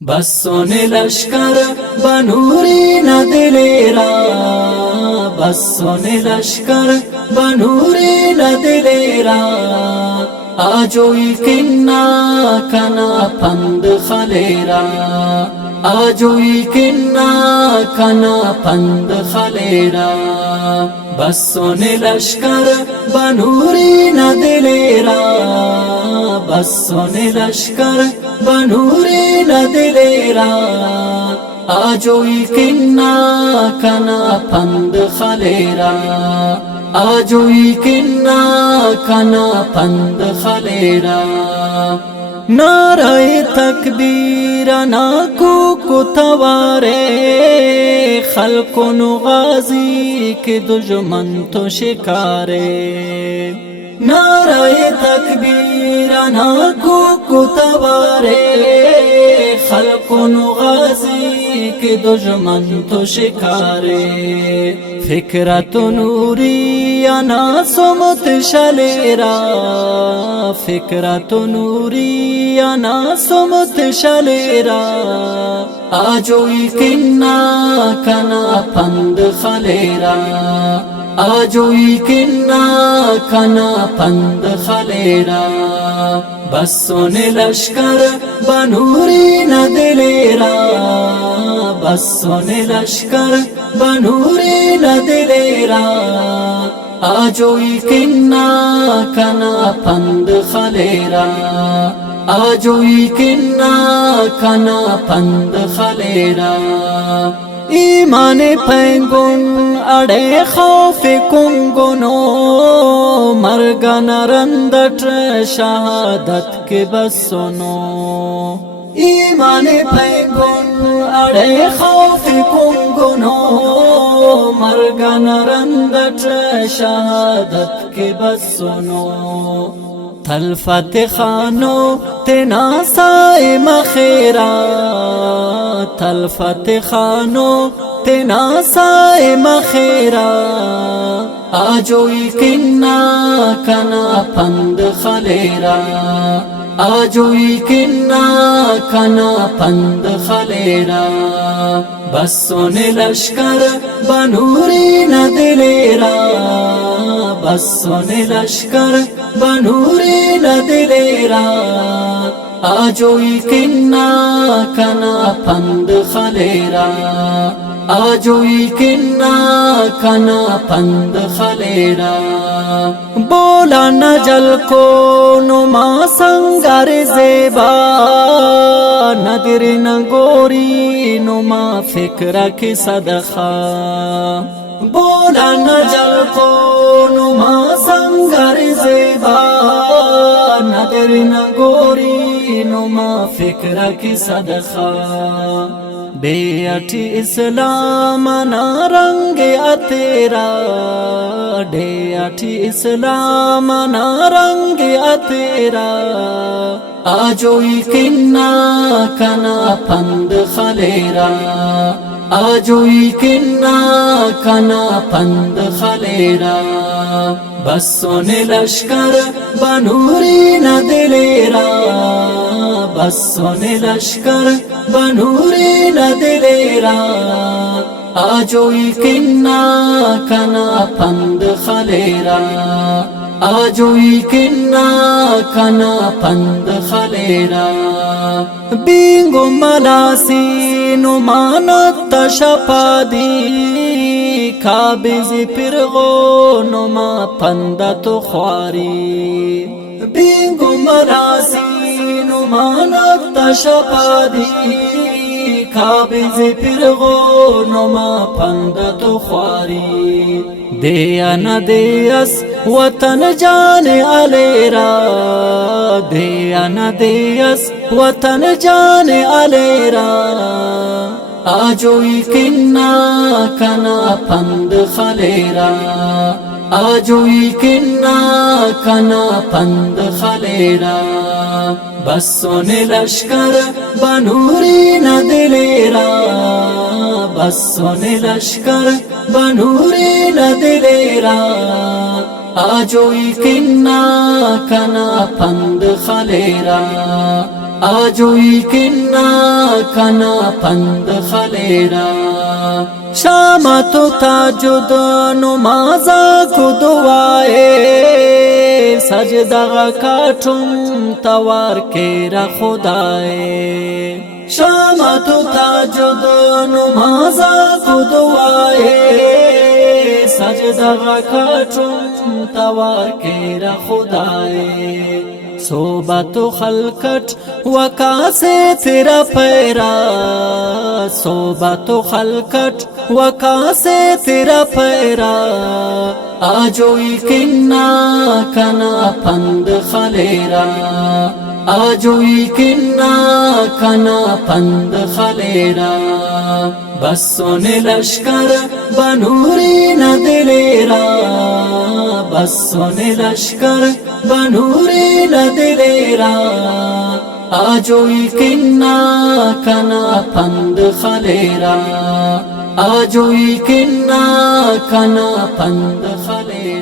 बस सोने लश्कर बनूरी न दिलेरा, बस सोने लश्कर बनूरी न दिलेरा। आजोई किन्ना कना पंद खलेरा, आजोई किन्ना कना पंद खलेरा। बस सोने लश्कर बनूरी न दिलेरा, बस सोने लश्कर बनूरी न दिलेरा। आजोई किन्ना कना पंद खलेरा, आजोई किन्ना कना पंद खलेरा। नाराए तकबीर नाकू कुतवारे खल्कुन गाजी के दुश्मन तो शिकारे। नाराए तकबीर नाकू कुतवारे खल्कुन गाजी के दुश्मन तो शिकारे। फिक्रत नूरी अना सुमत शलेरा, फिक्रत नूरी अना सुमत शलेरा। आजोई किन्ना कना पंद खलेरा, आजोई किन्ना कना पंद खलेरा। बस सोने लश्कर बनूरी न दिलेरा, बस सोने लश्कर बनूरी न दिलेरा। आजोई किन्ना कना पंद खलेरा, आजोई किन्ना कना पंद खलेरा। ईमान पैंगुन अड़े खौफ कुंगुनो मरगन रंदट शहादत के बसनो। ईमान पैंगुन अड़े खौफ कुंगुनो मरगन रंदट शहादत के बसनो। तलफत खानो तेना साए मखेरा, तलफत खानो तेना साए मखेरा। आजोई किन्ना कना पंद खलेरा, आजोई किन्ना कना पंद खलेरा। बस सोने लश्कर बनूरी न दिलेरा, बस सोने लश्कर बनूरी न दिलेरा। आजोई किन्ना कना पंद खलेरा, आजोई किन्ना कना पंद खलेरा। बोला न जल को नुमा संगर जेबा, नदिर न गोरी नुमा फिक्र की सदखा। बोला न जल को नुमा संगर जेबा, नदिर न गोरी नुमा फिक्र की सदखा। बेअठी इस्लाम ना रंग अतेरा, बेअठी इस्लाम ना रंग अतेरा। आजोई किन्ना कना पंद खलेरा, आजोई किन्ना कना पंद खलेरा। बस सोने लश्कर बनूरी न दिलेरा, बस सोने लश्कर बनूरी न दिलेरा। आजोई किन्ना कना पंद खलेरा, आजोई किन्ना कना पंद खलेरा। बिंगो मलासी नुमानत शपादी, काबिज पिरगो नुमा पंद तो ख्वारी। बिंगो मलासी नुमानत शपादी, काबिज पिरगो नुमा पंद तो ख्वारी। देया न देयस वतन जाने अलेरा, देया न देयस वतन जाने अलेरा। आजोई किन्ना कना पंद खलेरा, आजोई किन्ना कना पंद खलेरा। बस सोने लश्कर बनूरी न दिलेरा, बस सोने लश्कर बनूरी न दिलेरा। आजोई किन्ना कना पंद खलेरा, آجوی کنا کنا پند خلیرا شامتو تاجد نمازا کو دعائے سجدہ کاٹم توار کیرا خدائے شامتو تاجد نمازا کو دعائے سجدہ کاٹم توار کیرا خدائے صحبت خلقت وکاسے تیرا پیرا صحبت خلقت وکاسے تیرا پیرا آجوی کنا کنا پند خلیرا آجوی کنا کنا پند خلیرا بسون لشکر بنوری ندلیرا بسون لشکر بنوری ندلیرا آجوی کنا کنا پند خلیرا آجوی کنا کنا پند خلیرا